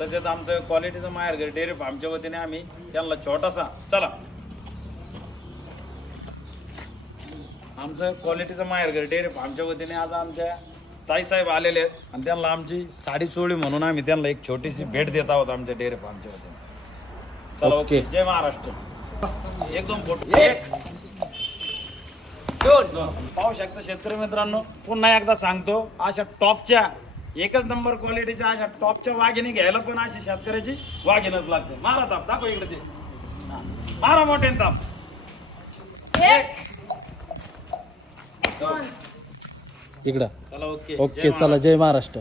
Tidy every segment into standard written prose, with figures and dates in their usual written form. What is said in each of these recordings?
तसेच आमचं क्वालिटीचं माहेरघर डेअरी फार्मच्या वतीने आम्ही त्यांना छोटासा चला आमचं क्वालिटीचं माहेरघर डेअरी फार्मच्या वतीने आज आमच्या ताईसाहेब आलेले आहेत आणि त्यांना आमची साडी चोळी म्हणून आम्ही त्यांना एक छोटीशी भेट देत आहोत आमच्या डेअरी फार्मच्या वतीने. चला ओके. जय महाराष्ट्र. एकदम फोटो एक दोन पाहू शकता शेतकरी मित्रांनो. पुन्हा एकदा सांगतो अशा टॉपच्या एकच नंबर क्वालिटीच्या अशा टॉपच्या वाघिणी घ्यायला पण अशी शेतकऱ्याची वाघिणच लागते. मारा ताप दाखव इकडे ते मारा मोठे ताप. इकडं चला ओके. ओके चला जय महाराष्ट्र.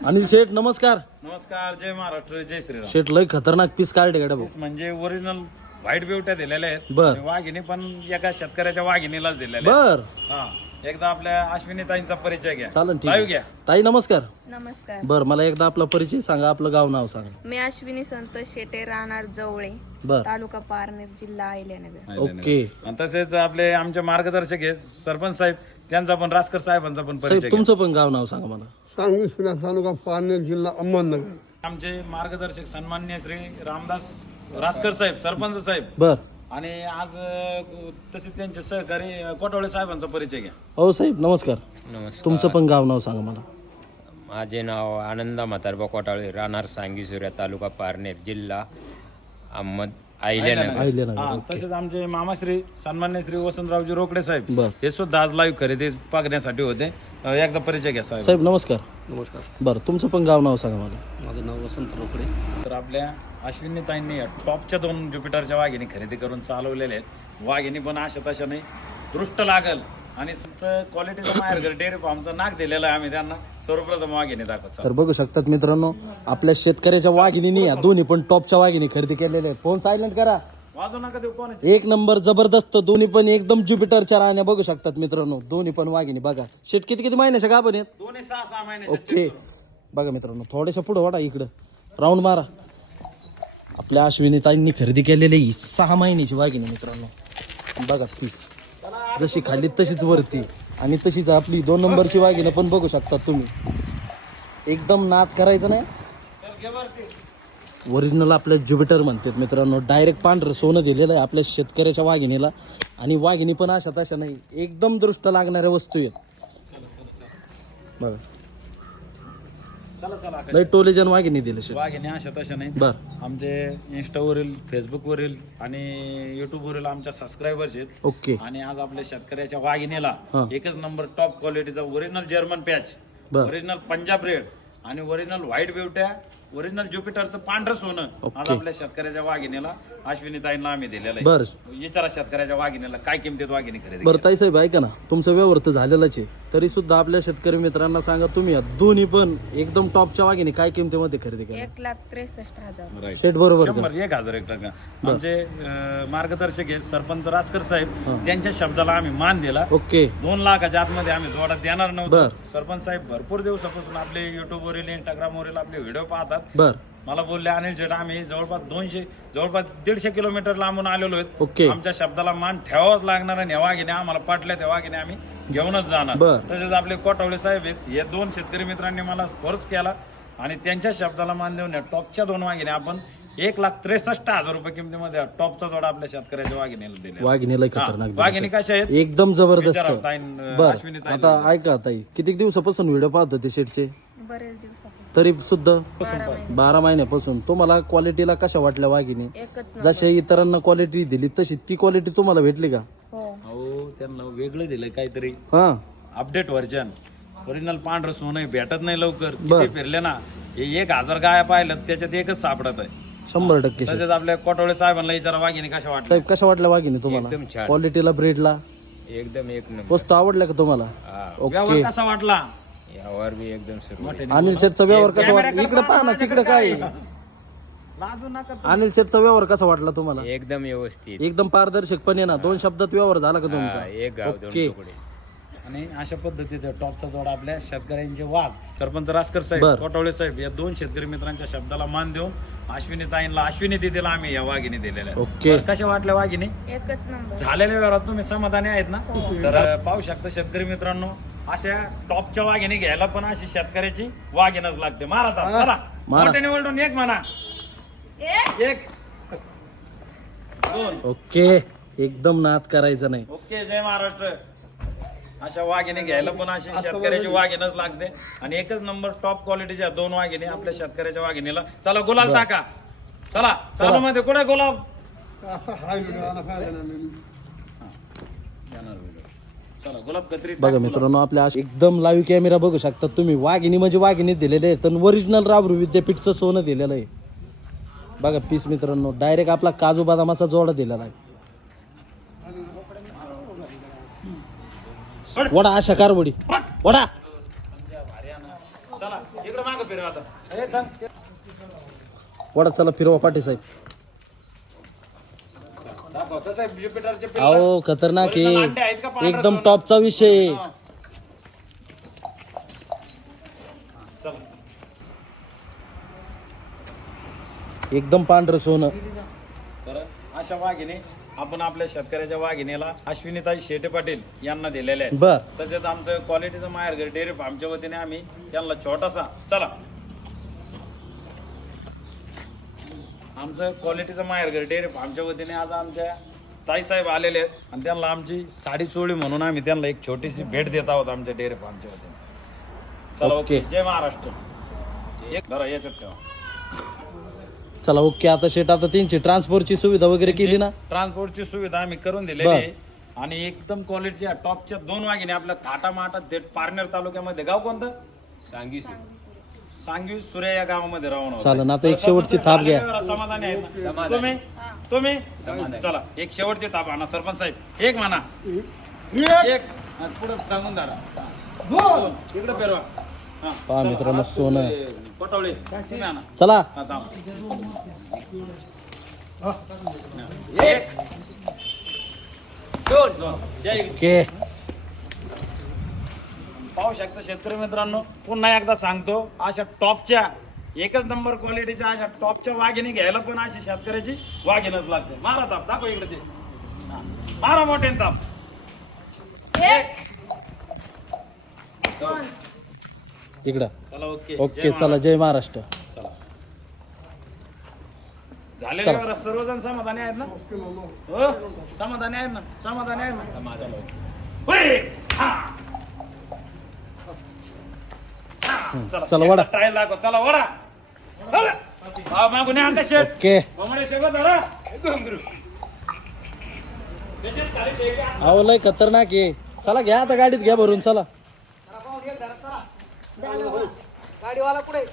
अनिल शेठ नमस्कार. नमस्कार. जय महाराष्ट्र. जय श्रीराम. शेठ लय खतरनाक पीस काढले गाड्या भाऊ. म्हणजे ओरिजिनल व्हाईट बिवट्या दिलेल्या आहेत. बर. आणि वाघिणी पण एका शेतकऱ्याच्या वाघिणीलाच दिलेल्या बर हा. एकदा आपल्या अश्विनी ताईंचा परिचय घ्या. चालन ठीक लाईव्ह आहे. घ्या. ताई नमस्कार. नमस्कार. बर मला एकदा आपला परिचय सांगा, आपलं गाव नाव सांगा. मी अश्विनी संतोष शेटे, राहणार जवळे, बर तालुका पारनेर, जिल्हा अहिल्यानगर. ओके. आणि तसेच आपले आमचे मार्गदर्शक आहेत सरपंच साहेब, त्यांचा पण रासकर साहेबांचा पण परिचय साहेब घ्या. तुमचं पण गाव नाव सांगा मला. सांगली शिरा तालुका पारनेर जिल्हा अहमदनगर. आमचे मार्गदर्शक सन्माननीय श्री रामदास रासकर साहेब सरपंच साहेब. बर आणि आज तसेच त्यांचे सहकारी कोटवळे साहेबांचा परिचय घ्या. हो साहेब नमस्कार. नमस्कार. तुमचं पण गाव नाव सांगा मला. माझे नाव आनंदा म्हातारबा कोटाळे, राहणार सांगीसुऱ्या, तालुका पारनेर, जिल्हा अहिल्यानगर. अहिल्यानगर. हा, तसेच आमचे मामाश्री सन्मान्य श्री वसंतरावजी रोकडे साहेब बर हे सुद्धा आज लाईव्ह खरेदी पाहण्यासाठी होते. एकदा परिचय घ्या साहेब. साहेब नमस्कार. नमस्कार. बर तुमचं पण गाव नाव सांगा मला. माझं नाव वसंत रोकडे. तर आपल्या अश्विनी ताईंनी टॉपच्या 2 ज्युपिटरच्या वाघिणी खरेदी करून चालवलेल्या आहेत. वाघिणी पण अशा तशा नाही दृष्ट लागल आणि क्वालिटीचं माहेरघर डेअरी फार्मचं नाक दिलेलं आहे आम्ही त्यांना. सर्वप्रथम वाघिणी दाखवतो. तर बघू शकतात मित्रांनो आपल्या शेतकऱ्याच्या वाघिणीने या दोन्ही पण टॉपच्या वाघिणी खरेदी केलेल्या आहेत. फोन सायलेंट करा. वाजू नका देऊ कोणाची. एक नंबर जबरदस्त. दोन्ही पण एकदम ज्युपिटरच्या राहण्या बघू शकतात मित्रांनो. दोन्ही पण वाघिणी बघा. शेट किती किती महिन्याच्या गाभण आहेत. दोन्ही 6 महिने. ओके बघा मित्रांनो थोड्याशा पुढे वाढा इकडं राऊंड मारा. आपल्या अश्विनी ताईंनी खरेदी केलेली ही 6 महिन्याची वाघिणी मित्रांनो. बघा पीस जशी खाली तशीच वरती आणि तशीच आपली 2 नंबरची वाघिणी पण बघू शकतात तुम्ही. एकदम नाद करायचं नाही. ओरिजिनल आपल्या ज्युपिटर म्हणतात मित्रांनो. डायरेक्ट पांढरं सोनं दिलेलं आहे आपल्या शेतकऱ्याच्या वाघिणीला. आणि वाघिणी पण अशा तशा नाही एकदम दृष्ट लागणाऱ्या वस्तू आहेत बघा. चला चला लय टोलेजन वाघिणी दिले शेत. वाघिणी अशा तशा नाही. बर आमचे इंस्टावरील फेसबुकवरील आणि युट्यूबवरील आमच्या सबस्क्रायबर्स आहेत. ओके आणि आज आपल्या शेतकऱ्याच्या वाघिणीला हा. एकच नंबर टॉप क्वालिटीचा ओरिजिनल जर्मन पॅच, बर ओरिजिनल पंजाब रेड आणि ओरिजिनल व्हाईट बिवट्या, ओरिजिनल ज्युपिटरचं पांढरं सोनं आज ओके. आपल्या शेतकऱ्याच्या वाघिणीला अश्विनी ताईंना आम्ही दिलेलं आहे. बर विचारा शेतकऱ्याच्या वाघिणीला काय किमतीत वाघिणी खरेदी बरं ताई साहेब ऐका ना, तुमचं व्यवहार तर झालेलाच आहे तरी सुद्धा आपल्या शेतकरी मित्रांना सांगा तुम्ही या दोन्ही पण एकदम टॉपच्या वाघिणी काय किमतीमध्ये खरेदी करा. 1,63,000. केली. शेट बरोबर का? 1,001 आमचे मार्गदर्शक आहेत सरपंच रासकर साहेब, त्यांच्या शब्दाला आम्ही मान दिला. ओके 2 लाखाच्या आतमध्ये आम्ही जोडा देणार बर. नव्हतो. सरपंच साहेब भरपूर दिवसापासून आपले युट्यूबवरील इंस्टाग्रामवरील आपले व्हिडिओ पाहतात. बर मला बोलले अनिल शेठ आम्ही जवळपास 150 किलोमीटर लांबून आलेलो आहेत. ओके. आमच्या शब्दाला मान ठेवावाच लागणार आणि वाघिने आम्हाला पटल्या त्या वाघिने आम्ही घेऊनच जाणार. बर. तसेच आपले कोटवळे साहेब आहेत. हे 2 शेतकरी मित्रांनी मला फोर्स केला आणि त्यांच्या शब्दाला मान देऊन या टॉपच्या 2 वाघिने आपण 1,63,000 रुपये किमतीमध्ये टॉपचा जोडा आपल्या शेतकऱ्याच्या वाघिणीला दिले. वाघिणी खतरनाक दिली वाघिणी शेट. कशा आहेत एकदम जबरदस्त. विचारा ताईं, बर अश्विनी ताईं. आता ऐका ताई किती दिवसापासून व्हिडिओ पाहत होते शेटचे बरेच दिवसापासून. तरी सुद्धा 12 महिने. 12 महिन्यापासून तुम्हाला क्वालिटीला कशा वाटल्या वाघिणी. एकच नंबर. जशा इतरांना क्वालिटी दिली तशी ती क्वालिटी तुम्हाला भेटली का. हो. अहो त्यांना वेगळं दिलंय काहीतरी हा अपडेट व्हर्जन. ओरिजिनल पांढरं सोनं भेटत नाही लवकर. बर. किती फिरले ना हे 1,000 गाया पाहिलं त्याच्यात एकच सापडत आहे. 100% शेट. तसेच आपल्या कोटवळे साहेबांना विचारा वाघिणी कशा वाटल्या. साहेब कशा वाटल्या वाघिणी एकदम तुम्हाला. छान. क्वालिटीला ब्रेडला एकदम एक नंबर. वस्तू आवडल्या का तुम्हाला. व्यवहार ओके कसा वाटला. यावर बी एकदम सुरू. अनिल शेठचा व्यवहार कसा वाटला. इकडे पहा ना तिकडे काय आहे? लाजू नका. अनिल शेठचा व्यवहार कसा वाटला तुम्हाला. एकदम व्यवस्थित. एकदम पारदर्शकपणे ना 2 शब्दात व्यवहार झाला का हा, तुमचा. एक गाव 2 ओके. तुकडे. आणि अशा पद्धतीचे टॉपचा जोडा आपल्या शेतकऱ्यांचे वाघ सरपंच रासकर साहेब, बर. कोटवळे साहेब या 2 शेतकरी मित्रांच्या शब्दाला मान देऊन अश्विनी ताईंना अश्विनी दिदीला आम्ही या वाघिणी दिलेल्या आहेत. ओके. बरं, कशा वाटल्या वाघिणी. एकच नंबर. झालेल्या व्यवहारात तुम्ही समाधानी आहेत ना. तर पाहू शकता शेतकरी मित्रांनो अशा टॉपच्या वाघिणी घ्यायला पण अशी शेतकऱ्याची वाघिणच लागते. मारा चला. मारा. मोठ्याने ओरडून एक म्हणा. एक दोन. ओके एकदम नाद करायचं नाही. ओके. जय महाराष्ट्र. अशा वाघिणी घ्यायला पण अशी शेतकऱ्याची वाघिणच लागते आणि एकच नंबर टॉप क्वालिटीच्या 2 वाघिणी आपल्या शेतकऱ्याच्या वाघिणीला. चला गुलाब टाका. चला चालू मध्ये कुठे गुलाब. आता हा व्हिडिओ आला काय येणार नाही. चला गुलाब कत्री. बघा मित्रांनो आपल्या एकदम लाईव्ह कॅमेरा बघू शकता तुम्ही. वाघिणी म्हणजे वाघिणी दिलेले आहे तर ओरिजिनल राबरू विद्यापीठचं सोनं दिलेलं आहे. बघा पीस मित्रांनो डायरेक्ट आपला काजू बदामाचा जोडा दिलेला आहे. वडा अशा कारवडी वडा. चला इकडे मागं फिरवा आता. हे धर. वडा चला फिरवा पाठी साहेब. दाखव. कसं आहे ज्युपिटरचे पिल्लं? अहो खतरनाक original अंडे आहेत का आहे पांढरं एकदम सोनं? टॉपचा विषय. हा. चला. एकदम पांढरं सोनं. तर अशा वाघिणी आपण आपल्या शेतकऱ्याच्या वाघिणीला अश्विनीताई शेटे पाटील यांना दिलेल्या आहेत. बर तसेच आमचं क्वालिटीचं माहेरघर डेअरी फार्मच्या वतीने आम्ही त्यांना छोटासा. चला आमचं क्वालिटीचं माहेरघर डेअरी फार्मच्या वतीने आज आमच्या ताईसाहेब आलेले आहेत आणि त्यांना आमची साडी चोळी म्हणून आम्ही त्यांना एक छोटीशी भेट देत आहोत आमच्या डेअरी फार्मच्या वतीने. चला ओके. ओके. जय महाराष्ट्र. एक धरा याच्यात ठेवा. चला ओके. आता शेट आता त्यांची ट्रान्सपोर्टची सुविधा वगैरे केली ना. ट्रान्सपोर्टची सुविधा आम्ही करून दिलेली आहे आणि एकदम क्वालिटीच्या टॉपच्या 2 वाघिणी आपल्या थाटा माटा थेट पारनेर तालुक्यामध्ये. गाव कोणतं? सांगवी सूर्या या गावामध्ये राहून आहोत. चालेल आता एक शेवटची थाप घ्या. समाधानी आहेत ना तुम्ही चला एक शेवटची थाप आणा सरपंच साहेब. एक म्हणा. एक पुढे सांगून धरा. दोन. इकडे फिरवा. हा. पहा मित्रांनो सोनं. पटवले तुम्ही आणा. चला हा, थांब. एक दोन. या इकडे. ओके. पाहू शकता शेतकरी मित्रांनो पुन्हा एकदा सांगतो अशा टॉपच्या एकच नंबर क्वालिटीच्या अशा टॉपच्या वाघिणी घ्यायला पण अशी शेतकऱ्याची वाघिणच लागते. मारा ताप. दाखव इकडे ते. हा. मारा मोठे ताप. इकडं. चला ओके. ओके चला जय महाराष्ट्र. झाले बरं. सर्वजण समाधानी आहेत ना. हो समाधानी आहेत ना. समाधानी आहेत ना. होय. हा. चला वडा. ट्रायल दाखव. चला वडा. हा मागून या आता शेट. ओके. कोंबडे शेगो धरा. एकदम गुरु. त्याच्यात खाली फेका. अहो लय खतरनाक आहे. चला घ्या आता गाडीत घ्या भरून. चला गाडीवाला पुढे